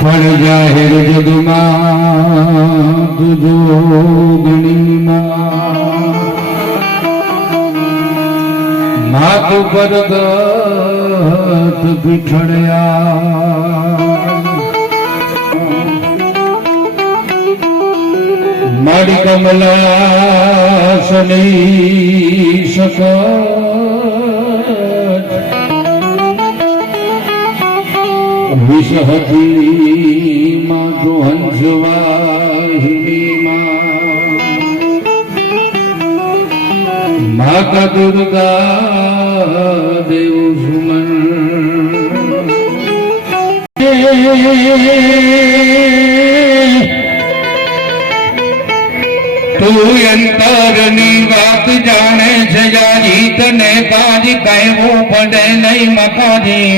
પણ જાહેર જગમાં તુજો ગણીમાં. માત પરગત પીઠળ્યા. મારી કમલા સની સક વિષહતી માં તો હંસવાહિની માં માતા દુર્ગા દેવ સુમન તું અંતરની વાત જાણે છે જાજી તને કાજી કહેવું પડે નહીં મકાજી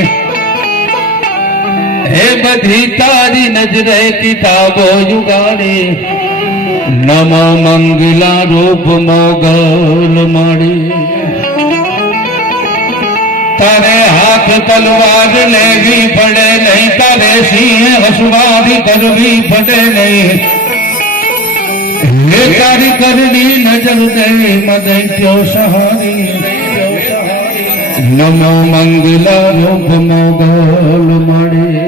હે બધી તારી નજરે કિતાબો જુગાડી નમો મંગલા રૂપ મોગલ મળી. તારે હાથ તલવાર લેવી પડે નહીં, તારે સિંહ હસવારી કરવી પડે નહીં. હે તારી કરણી નજર દે મદૈત્યો સહારી. નમો મંગલા રૂપ મોગલ મળે.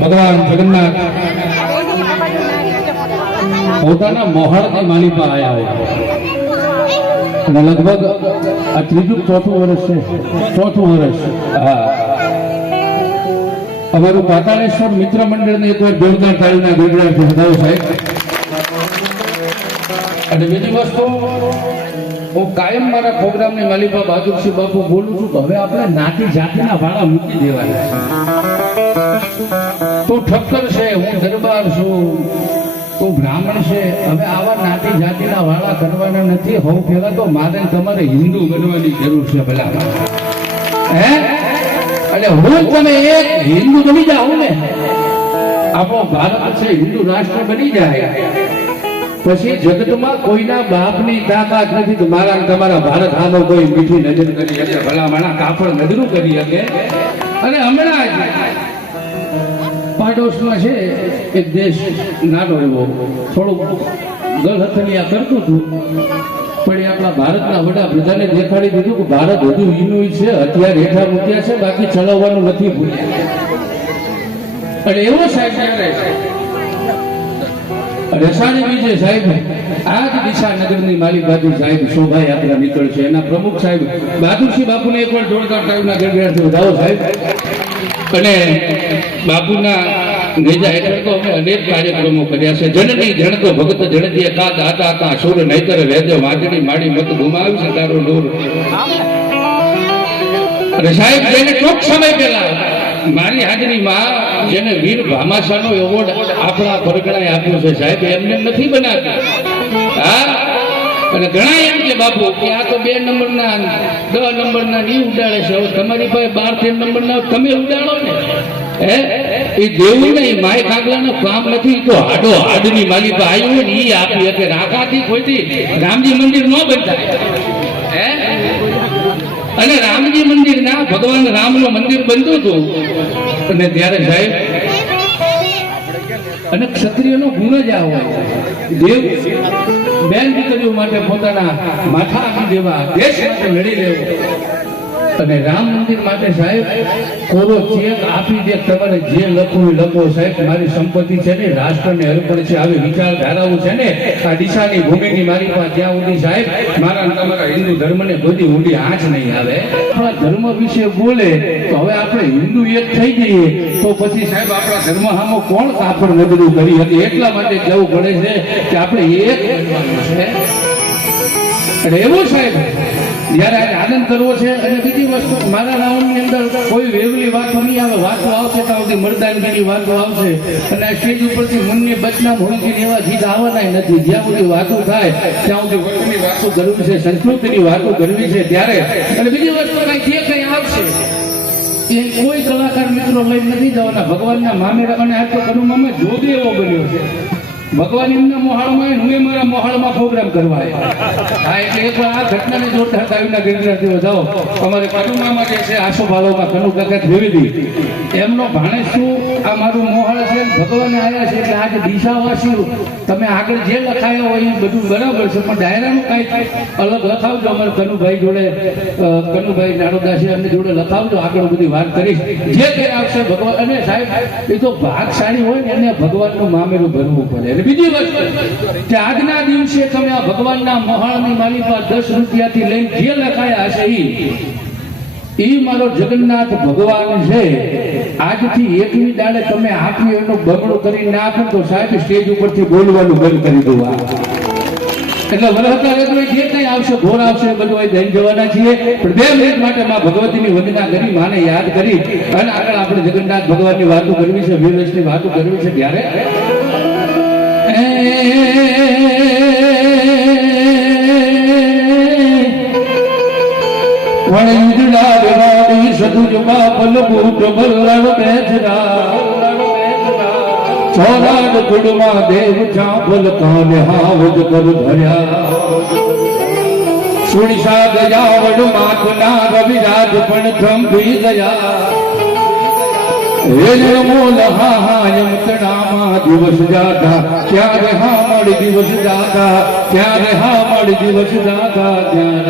ભગવાન જગન્નાથ પોતાના મોહળની માલી પર આવ્યા અને લગભગ આ ત્રીજું ચોથું વર્ષ છે. ચોથું વર્ષ. હા. અમારું પાતાળેશ્વર મિત્ર મંડળને એકવાર જોરદાર તાળીના ગઢડા વધાવો સાહેબ. અને બીજી વસ્તુ, હું કાયમ મારા પ્રોગ્રામની માલિકા બહાદુરસિંહ બાપુ, બોલું છું હવે આપણે નાતી જાતિના વાળા મૂકી દેવાય તું ઠક્કર છે, હું દરબાર છું, તું બ્રાહ્મણ છે, હવે આવા નાતી જાતિના વાળા કરવાના નથી. હોવ પહેલા તો મારે તમારે હિન્દુ બનવાની જરૂર છે ભલા હે? એટલે હું તમે એક હિન્દુ બની જાઓ ને? આપણો ભારત છે, હિન્દુ રાષ્ટ્ર બની જાય. પછી જગતમાં કોઈના બાપની તાકાત નથી તો મારા તમારા ભારત આનો કોઈ મીઠી નજર કરી શકે, ભલામણા કાપડ નજરું કરી શકે. અને હમણાં જ પાડોશમાં છે એક દેશ નાનો એવો. થોડુંક ગલહથલિયા કરતું હતું, પણ એ આપણા ભારતના વડાપ્રધાને દેખાડી દીધું કે ભારત વધુ ઈનું છે, હથિયાર હેઠા મૂક્યા છે, બાકી ચલાવવાનું નથી ભૂલ્યા. અને એવો સાહેબ રસાણી વિજય સાહેબ આ જ દિશા નગરની મારી બાજુ સાહેબ શોભાયાત્રા નીકળશે એના પ્રમુખ સાહેબ બહાદુરસિંહ બાપુને એકવાર જોરદાર ટાઈમના ગરગડાથી વધાવો સાહેબ. અને બાપુના નેજા હેઠળ તો અમે અનેક કાર્યક્રમો કર્યા છે. જનની જણતો ભગત જણતી કા દાતા કા સુર નહીતર વેદ વાજણી માડી મત ગુમાવી છે તારો નૂર. અને સાહેબ જેને ટૂંક સમય પહેલા મારી હાજરીમાં જેને વીર ભામાશાનો એવોર્ડ આપણા પરગણાએ આપ્યો છે સાહેબ એમને નથી બનાવ્યો. હા? અને ઘણા એમ કે બાપુ કે આ તો બે નંબરના દસ નંબરના ની ઉડાડે છે. હવે તમારી પાસે બાર, તેર નંબરના તમે ઉડાડો ને. હે? એ દેવું નહીં, માય કાગલાનું કામ નથી. તો હાડો હાડની માલી પાસે આવ્યું ને એ આપી હતી રાખાથી કોઈથી રામજી મંદિર ન બનતા હે? અને રામજી મંદિર ના ભગવાન રામનું મંદિર બનતું હતું. અને ત્યારે સાહેબ અને ક્ષત્રિયનો ગુણ જ આ હોય. દેવ, બેન દીકરીઓ માટે પોતાના માથા આપી દેવા દેશ માટે લડી લેવું. અને રામ મંદિર માટે સાહેબ કોરો ચેક આપી દે, તમારે જે લખવું એ લખો. સાહેબ, મારી સંપત્તિ છે ને, રાષ્ટ્રને અર્પણ છે. આવી વિચારધારાઓ છે ને, આ દિશાની ભૂમિની મારી પાસે જ્યાં સુધી સાહેબ, મારા તમારા હિન્દુ ધર્મને બધી ઊંડી આંચ નહીં આવે. આપણા ધર્મ વિશે બોલે, તો હવે આપણે હિન્દુ એક થઈ જઈએ, તો પછી સાહેબ, આપણા ધર્મ સામો કોણ કાપડ નબળું કરી હતી એટલા માટે કહેવું પડે છે કે આપણે એક બનવાનું છે. એવું સાહેબ જ્યારે આજે આનંદ કરવો છે અને બીજી વસ્તુ, મારા રાઉન્ડની અંદર કોઈ વેવલી વાતો નહીં, આવે વાતો આવશે ત્યાં સુધી મરદાનગીની વાતો આવશે. અને આ સ્ટેજ ઉપરથી મનની બદનામ હોય એવા ગીત આવવાના નથી. જ્યાં સુધી વાતો થાય, ત્યાં સુધી વતનની વાતો કરવી છે, સંસ્કૃતિની વાતો કરવી છે ત્યારે. અને બીજી વસ્તુ કઈ જે કઈ આવશે, એ કોઈ કલાકાર મિત્રો લઈ નથી જવાના. ભગવાનના મામેરા અને આ તો કનુમામાં જોગે એવો બન્યો છે. ભગવાન એમના મોહાળમાં હું એ મારા મોહાળમાં પ્રોગ્રામ કરવા હા, એટલે એકવાર આ ઘટનાને જોરદાર તાવીના ગિરનારજીઓ જાઓ. અમારે કનુમામાં જે છે આસોપાલોમાં કનુ કાકા દ્વિવેદી એમનો ભાણે શું આ મારું મોહાળ છે, ભગવાન આવ્યા છે, એટલે આજે દિશાવાસી તમે આગળ જે લખાયા હોય એ બધું બરાબર છે, પણ ડાયરાનું કાંઈક અલગ લખાવજો. અમારે કનુભાઈ જોડે કનુભાઈ નારોદાસી એમની જોડે લખાવજો. આગળ બધી વાત કરીશ. જે કંઈ આવશે ભગવાન, અને સાહેબ, એ તો ભાગશાળી હોય ને, એને ભગવાનનું મામેરું ભરવું પડે. આજના દિવસે તમે આ ભગવાનના મોહાળની માલી પર દસ રૂપિયાથી લઈને જે લખાયા હશે એ મારો જગન્નાથ ભગવાન છે. આજથી એકવી દાડે તમે આપ્યું એનું બગડું કરીને ના તો સાહેબ સ્ટેજ ઉપરથી બોલવાનું બંધ કરી દઉં એટલે વરહતા એટલે જે કંઈ આવશે ઘોર આવશે, બધું અહીં દઈ જવાના છીએ. પણ બે મિનિટ માટે માં ભગવતીની વંદના કરી, માને યાદ કરી. અને આગળ આપણે જગન્નાથ ભગવાનની વાતો કરવી છે વીરરસની વાતો કરવી છે ત્યારે સદુજમાં પલબૂટ બલ્લણ બેજરા ચોરાડ કુડમાં દેવ ચાંપલ કાને હાવજ કર ધર્યા. સુણસા ગયા વડ માખના રવિરાજ પણ થંભી ગયા. દિવસ જાતા ક્યારે હા મળી દિવસ જાતા ક્યારે હા મળી દિવસ જાતા ત્યાં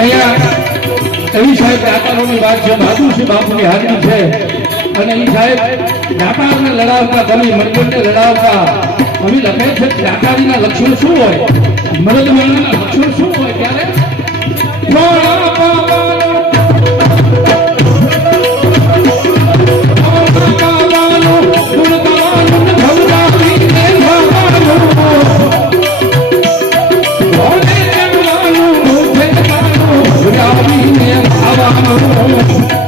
અહીંયા એવી સાહેબ દાતારોની વાત છે બહાદુરસિંહ બાપુની હાજરી છે. અને એ સાહેબ દાતારને લડાવતા કવિ મણિબનને લડાવતા કવિ લખે છે દાતારીના લક્ષણ શું હોય? મરદમાના લક્ષણ શું હોય ત્યારે? Thank you.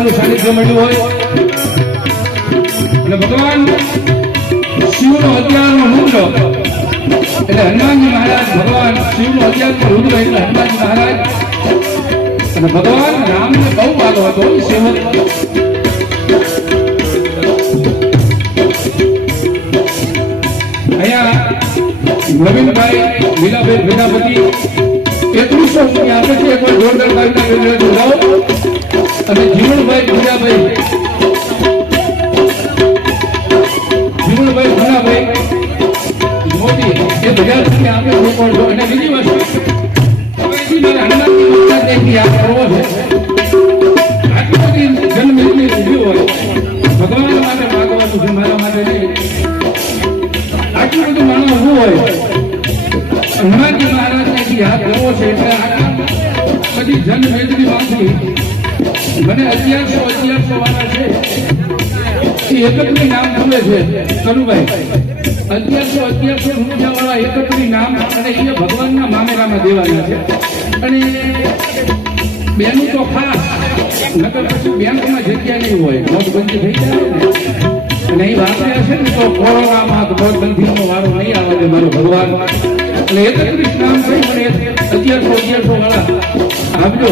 મહાદેવનું સાનિધ્ય મળ્યું હોય. અને ભગવાન શિવનો અગિયારનો રુદ્ર એટલે હનુમાનજી મહારાજ, ભગવાન શિવનો અગિયારનો રુદ્ર એટલે હનુમાનજી મહારાજ. અને ભગવાન રામને બહુ વાલો હતો શિવ અહીંયા નવીનભાઈ લીલાબેન પ્રજાપતિ એકવીસો રૂપિયા આપે છે એકવાર જોરદાર છે. કનુભાઈ, અગિયારસો અગિયારસો વાળા એકત્રી નામ અને એ ભગવાનના મામેરામાં દેવાના છે. અને બેનું તો ખાસ, નકર પછી બેંકમાં જગ્યા નહીં હોય. નોટબંધી થઈ જાય ને. એ વાપરે છે ને તો કોરોનામાં નોટબંધીનો વારો નહીં આવે છે મારો ભગવાન. એટલે એકત્રીસ નામ થઈ મને અગિયારસો અગિયારસો વાળા. આપજો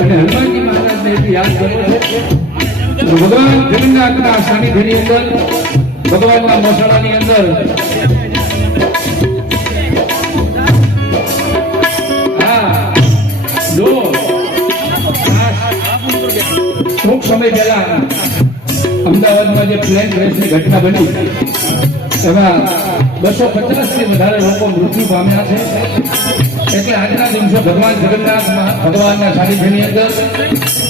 અને હનુમાનજી મહારાજને યાદ કરો છે. ભગવાન જગન્નાથના સાનિધ્યની અંદર ભગવાનના મોસાળાની અંદર. હા જો ટૂંક સમય પહેલા અમદાવાદમાં જે પ્લેન ક્રેશની ઘટના બની, એમાં બસો પચાસથી વધારે લોકો મૃત્યુ પામ્યા છે. એટલે આજના દિવસે ભગવાન જગન્નાથ ભગવાનના સાનિધ્યની અંદર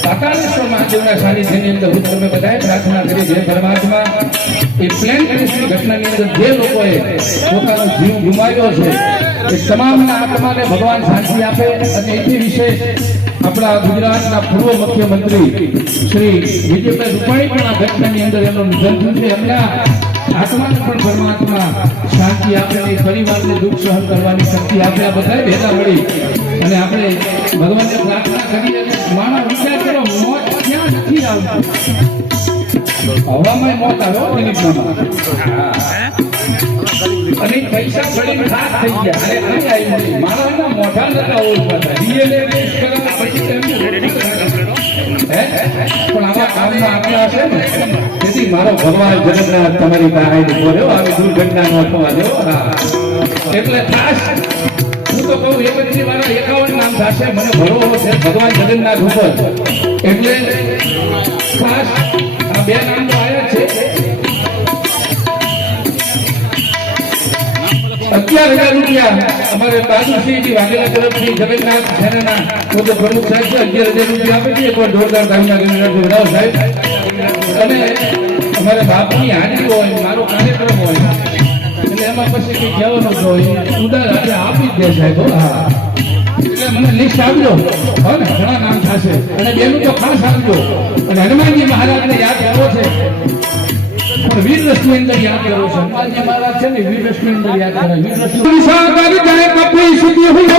પાતાળેશ્વર મહાદેવના સાનિધ્યની અંદર હું તમે બધાએ પ્રાર્થના કરી જે પરમાત્મા. એ ઘટનાની અંદર જે લોકોએ પોતાનો જીવ ગુમાવ્યો છે, એ તમામના આત્માને ભગવાન શાંતિ આપે અને એથી વિશેષ આપણા ગુજરાતના પૂર્વ મુખ્યમંત્રી શ્રી વિજયભાઈ ઘટનાની અંદર એમનું નિધન થયું આત્માને પણ પરમાત્મા શાંતિ આપે અને પરિવારને દુઃખ સહન કરવાની શક્તિ આપે. આ બધાએ ભેગા મળી અને આપણે ભગવાનને પ્રાર્થના કરીએ કે માણસ વિચાર કરો મોત ક્યાં નથી આવતી? હવામાં મોત આવ્યો અને પૈસા પડીને ખાસ થઈ ગયા. અને અહીં આવી મારા એના મોઢા નતા ઓળખાતા ડીએલએ ટેસ્ટ કરાવવા પછી પણ આવા કામના આટલા હશે ને. તેથી મારો ભગવાન જગન્નાથ તમારી પાસે બોલ્યો આવી દુર્ઘટના નો થવા દેવો હા. એટલે ખાસ હું તો કહું એકત્રી વાળા એકાવન નામ થશે. મને ભરોસો છે. ભગવાન જગન્નાથ ઉપર. એટલે ખાસ બે હજાર રૂપિયા અમારે બાજુસિંહજી વાઘેલા તરફથી જગન્નાથ સેનાના છે. અગિયાર હજાર આપે છે. એકવાર જોરદાર તાલીમના ગણરાજ વધાવો સાહેબ. અને અમારે બાપની હાજરી હોય, મારો કાર્યક્રમ હોય, એટલે એમાં પછી કંઈ કહેવાનું હોય. ઉડાર આપી જ દે સાહેબ હો. એટલે મને લિસ્ટ આપજો. હો ને ઘણા નામ થશે. અને બેનું તો ખાસ આપજો. અને હનુમાનજી મહારાજને યાદ કરવો છે. પણ વીર રશ્મિ અંદર યાદ કરો છો. હનુમાનજી મહારાજ છે ને વીર રશ્મિ અંદર યાદ કરે. વીર રશ્મિ જાય કપી સુધી હું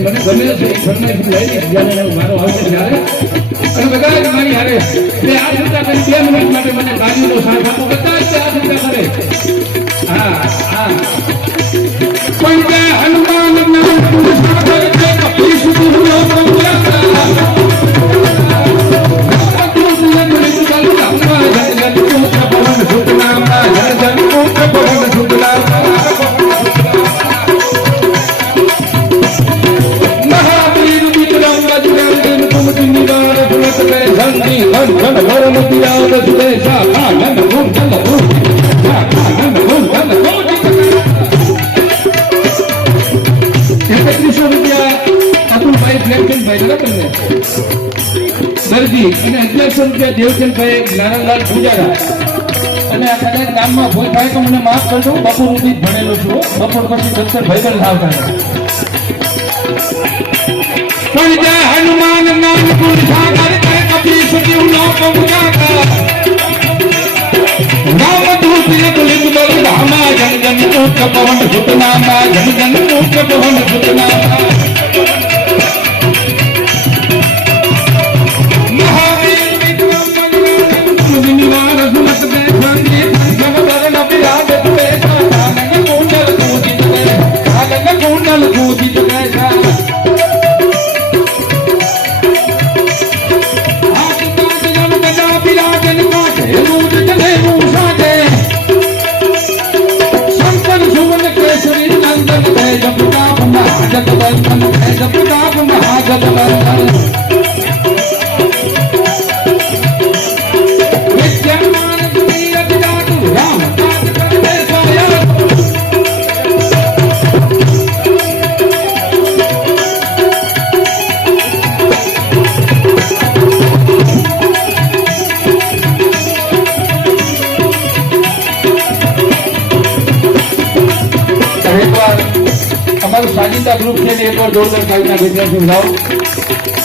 મને ગમે છે ફરમાઈશ લઈ જ્યારે મારો આવશે અને બધા જ હારે બે આ ચિંતા કરી માટે મને ગાડીનો સાથ આપો બધા જ આ ચિંતા કરે હા હા પણ હનુમાન ભૂલ થાય તો મને માફ કરજો બપોર સુધી ભણેલો છું. બપોર પછી દફતર ભાઈબંધ લાવતા. પણ જય હનુમાન નામ ગુણ સાગર જય કપીશ જીવ લોક ઉજાગર રામ દૂત એક લિંગ બલ ધામા, જન જન કૂટ પવન સુતનામા જન જન કૂટ પવન સુતનામા અમારું સાજિંદા ગ્રુપ છે ને એકવાર જોરદાર કાલના વિદ્યાર્થી લાવો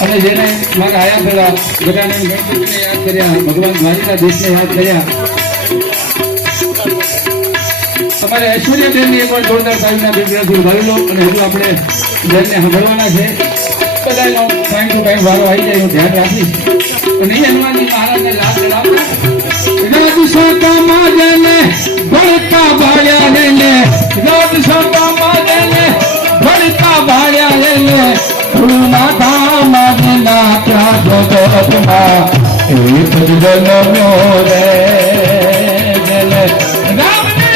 અને જેને મારા આયા પેલા ગજાનંદ ગણપતિને યાદ કર્યા, ભગવાન દ્વારિકા દેશને યાદ કર્યા. અમારે ઐશ્વર્યાબેનની એકવાર જોરદાર કાલના વિદ્યાર્થી ભરી લો અને હજુ આપણે બેનને સાંભળવાના છે. બધાનો ટાઈમ ટુ ટાઈમ વારો આવી જાય એનું ધ્યાન રાખીશ. અને હનુમાનજી મહારાજને લાભ ચડાવતા રાજ સોતા માજને ભરતા ભાળ્યા ને રાજ સોતા માજને ભણતા ભાળ્યા ને ધૂળના ધામ ના ત્યાં જગતમાં એક જગનો મ્યો રે જલ રામને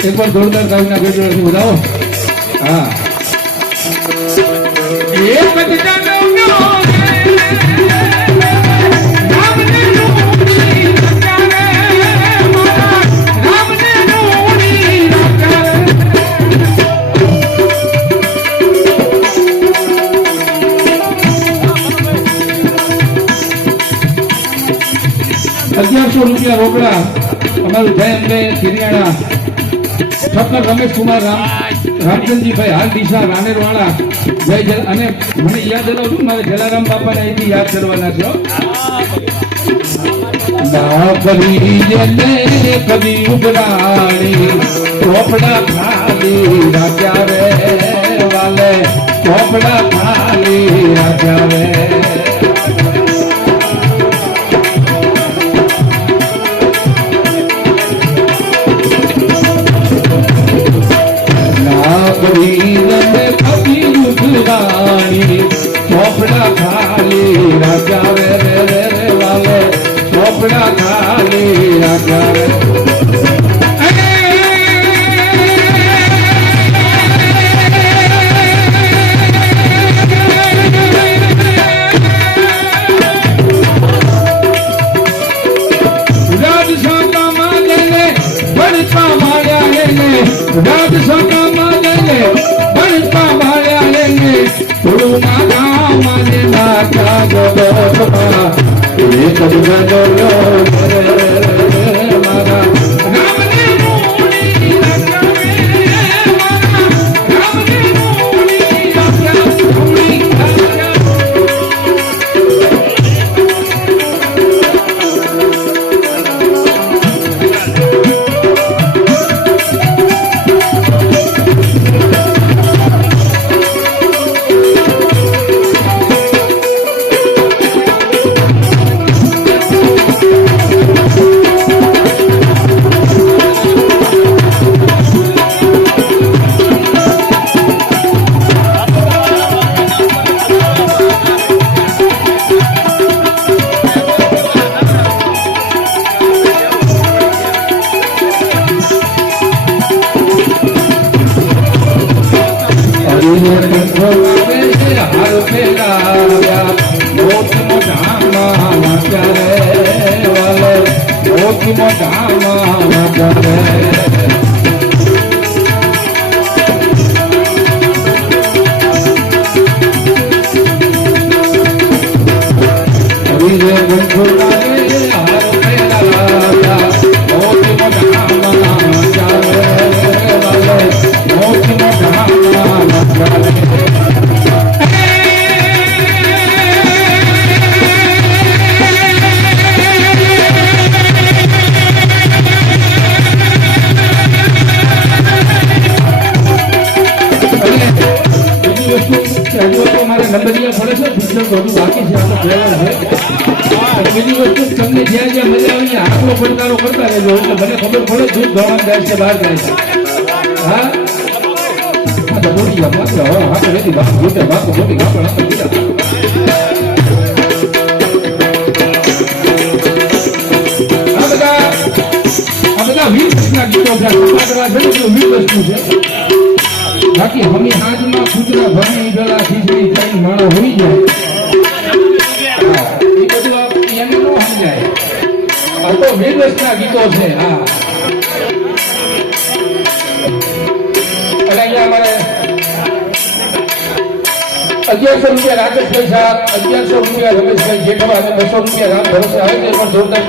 એક વાર જોરદાર કાવના ગેટથી બોલાવો હા એક જ જગનો અગિયારસો રૂપિયા રોકડા અમારું જય અંબે ઠક્કર રમેશ કુમાર રામ રામચંદજીભાઈ હાલ દિશા, રાનેરવાળા. જય જલ, અને મને યાદ અલાવું છું મારે જલારામ બાપાને અહીંથી યાદ કરવાના છો. ના કરી જને કદી ઉગરાણી ચોપડા ખાલી રાજા રે વાલે. ચોપડા ખાલી રાજા રે. વર્ષના છે બાકી હમી હાથમાં કૂતરા ઈ પેલા ખીચડી માણસ હોઈ જાય એ બધું આપ- એને ન સમજાય તો વીર ગીતો છે હા અહીંયા અમારે અગિયારસો રૂપિયા રાકેશભાઈ સાહેબ અગિયારસો રૂપિયા રમેશભાઈ જેઠવા અને બસો રૂપિયા રામ ભરોસે આવે તે પણ જોરદાર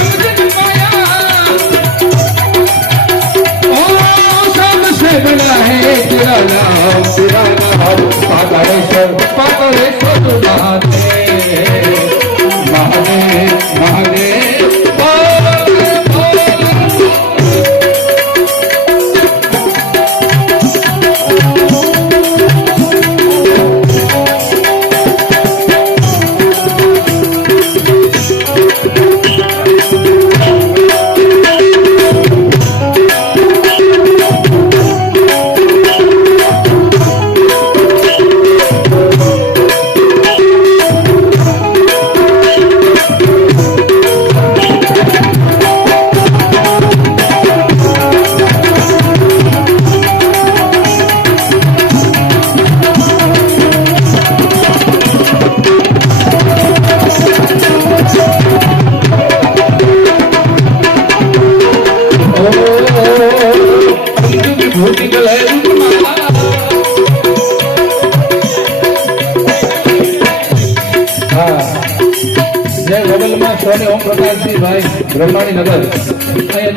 शब्द न माया ओ सबसे बड़ा है तेरा नाम तेरा नाम पातालेश्वर पातालेश्वर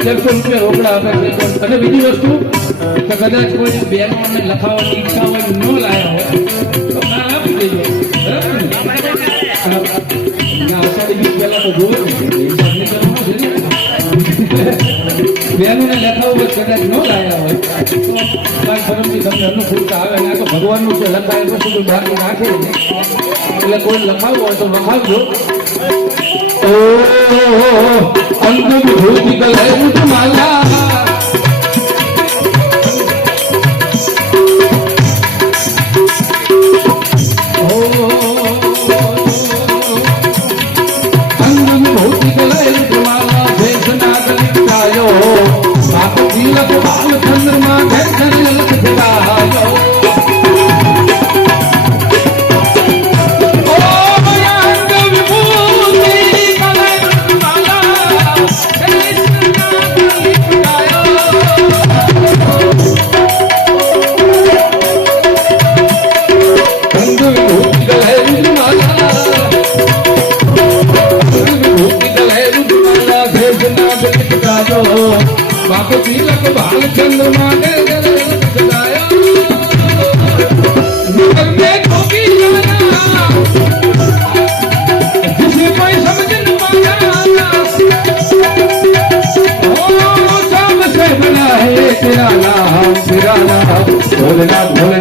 અગિયારસો રૂપિયા રોકડા આપે અને બીજી વસ્તુ, કે કદાચ કોઈ બહેનોને લખાવવાની ઈચ્છા હોય ન લાયા હોય, તો ના આપી દેજો. તો કદાચ ન લાયા હોય, તો અનુકૂળતા આવે. અને તો ભગવાનનું છે લખાય પછી કોઈ બાકી નાખે એટલે કોઈ લખાવવું હોય તો લખાવજો. అందుకు భూమిక లేదు మళ్ళా. है तेरा नाम तेरा नाम भोलेनाथ भोलेनाथ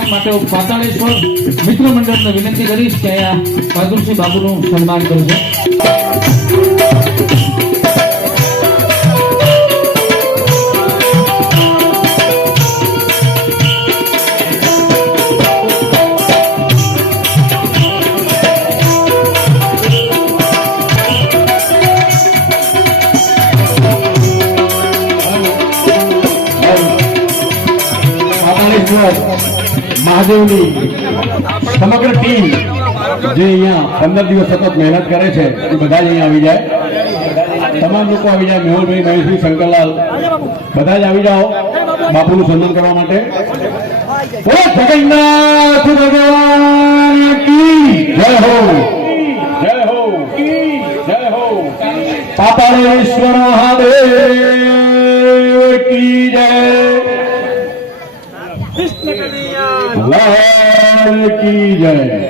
સન્માન માટે હું પાતાળેશ્વર મિત્ર મંડળને વિનંતી કરીશ કે અહીંયા બહાદુરસિંહ બાબુનું સન્માન કરશે મહાદેવની સમગ્ર ટીમ જે અહીંયા પંદર દિવસ સતત મહેનત કરે છે, એ બધા જ અહીંયા આવી જાય. તમામ લોકો આવી જાય, મેહુલભાઈ, મહેશભાઈ, શંકરલાલ બધા જ આવી જાઓ બાપુનું સન્માન કરવા માટે. બોલો જય હો. જય હો. જય હો. પાતાળેશ્વર મહાદેવ કી જય. લાલ की जय